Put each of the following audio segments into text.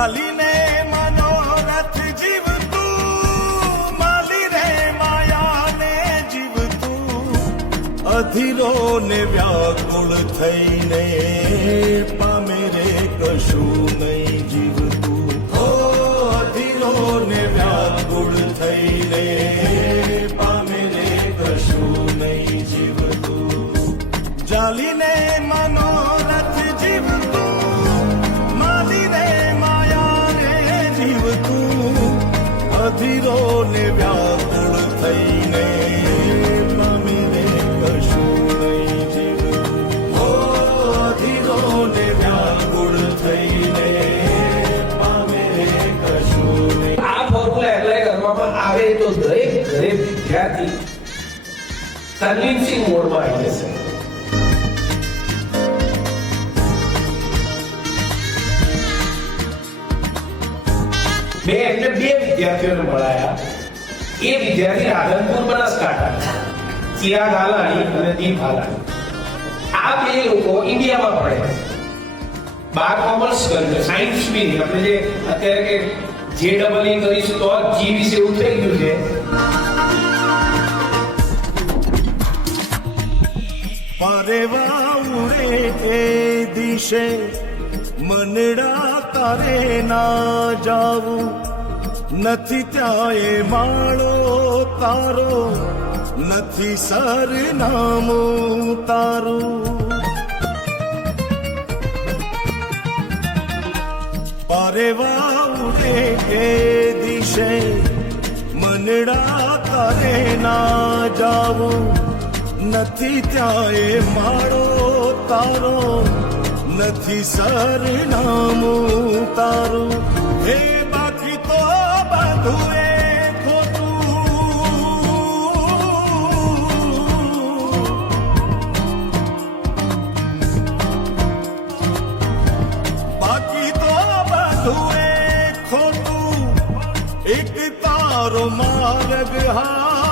ચાલીને મનોરથ જીવતું માલી રે માયાને જીવતું. અધીરો ને વ્યાકુળ થઈને પામે રે કશું નહીં જીવતું. હો અધીરો ને વ્યાકુળ થઈને પામે રે કશું નહીં જીવતું. ચાલીને કન્વિન્સિંગ મોડમાં આવી જશે બે એટલે બે વિદ્યાર્થીઓને મળાયા એ વિદ્યાર્થી રાધનપુર બનાસકાંઠા ચિરાગ હાલાણી અને દીપ હાલાણી આ બે લોકો ઇન્ડિયામાં ભણે બાર કોમર્સ કર્યું સાયન્સ બી આપણે જે અત્યારે કે જે ડબલ ઈ કરીશું તો જી વિશે એવું થઈ ગયું છે પરેવા ઉરે એ દિશે, મનડા તારે ના જાવું. નથી ત્યાં એ માળો તારો, નથી સરનામું તારું. પરેવા ઉરે એ દિશે, મનડા તારે ના જાવું. નથી ત્યાં એ માળો તારો, નથી સરનામું તારું. હે બાકી તો બધું એ ખોટું. બાકી તો બધું એ ખોટું. એક તારો માર્ગ હાચો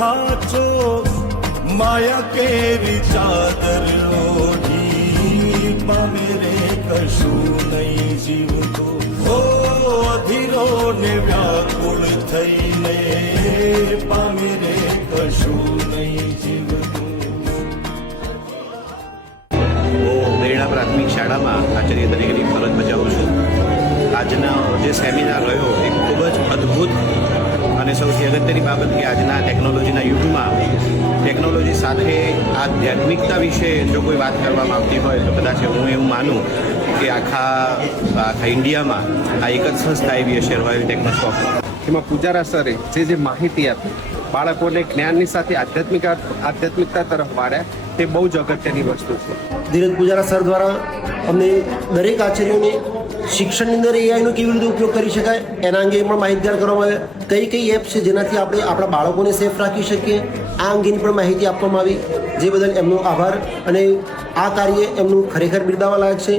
હાચો માયા કેરી ચાદર ઓઢી પામે રે કશું નહીં જીવતો ઓ અધીરો ને વ્યાકુળ થઈને પામે રે કશું નહીં જીવતો હું પ્રાથમિક શાળામાં આચાર્ય તરીકેની ફરજ બજાવું છું. આજના જે સેમિનાર રહ્યો, એ ખૂબ જ અદ્ભુત અને સૌથી અગત્યની બાબત કે આજના ટેકનોલોજીના યુગમાં ટેકનોલોજી સાથે આધ્યાત્મિકતા વિશે જો કોઈ વાત કરવામાં આવતી હોય તો કદાચ હું એવું માનું કે આખા આખા ઇન્ડિયામાં આ એક જ સંસ્થા એવી હશે રોયલ ટેકનોશોપ એમાં પૂજારા સરે જે જે માહિતી આપી, બાળકોને જ્ઞાનની સાથે આધ્યાત્મિક, આધ્યાત્મિકતા તરફ વાળ્યા તે બહુ જ અગત્યની વસ્તુ છે. ધીરજ પૂજારા સર દ્વારા અમને દરેક આચાર્યોને શિક્ષણની અંદર એઆઈનો કેવી રીતે ઉપયોગ કરી શકાય એના અંગે પણ માહિતગાર કરવામાં આવે. કઈ કઈ એપ છે જેનાથી આપણે આપણા બાળકોને સેફ રાખી શકીએ, આ અંગેની પણ માહિતી આપવામાં આવી. જે બદલ એમનો આભાર અને આ કાર્ય એમનું ખરેખર બિરદાવવા લાયક છે.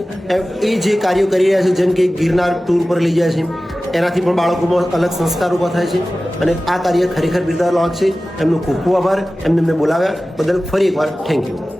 એ જે કાર્યો કરી રહ્યા છે, જેમ કે ગિરનાર ટૂર પર લઈ જાય છે એનાથી પણ બાળકોમાં અલગ સંસ્કાર ઊભા થાય છે અને આ કાર્ય ખરેખર બિરદાવવા લાયક છે. એમનો ખૂબ ખૂબ આભાર. એમને એમને બોલાવ્યા બદલ ફરી એકવાર થેન્ક યુ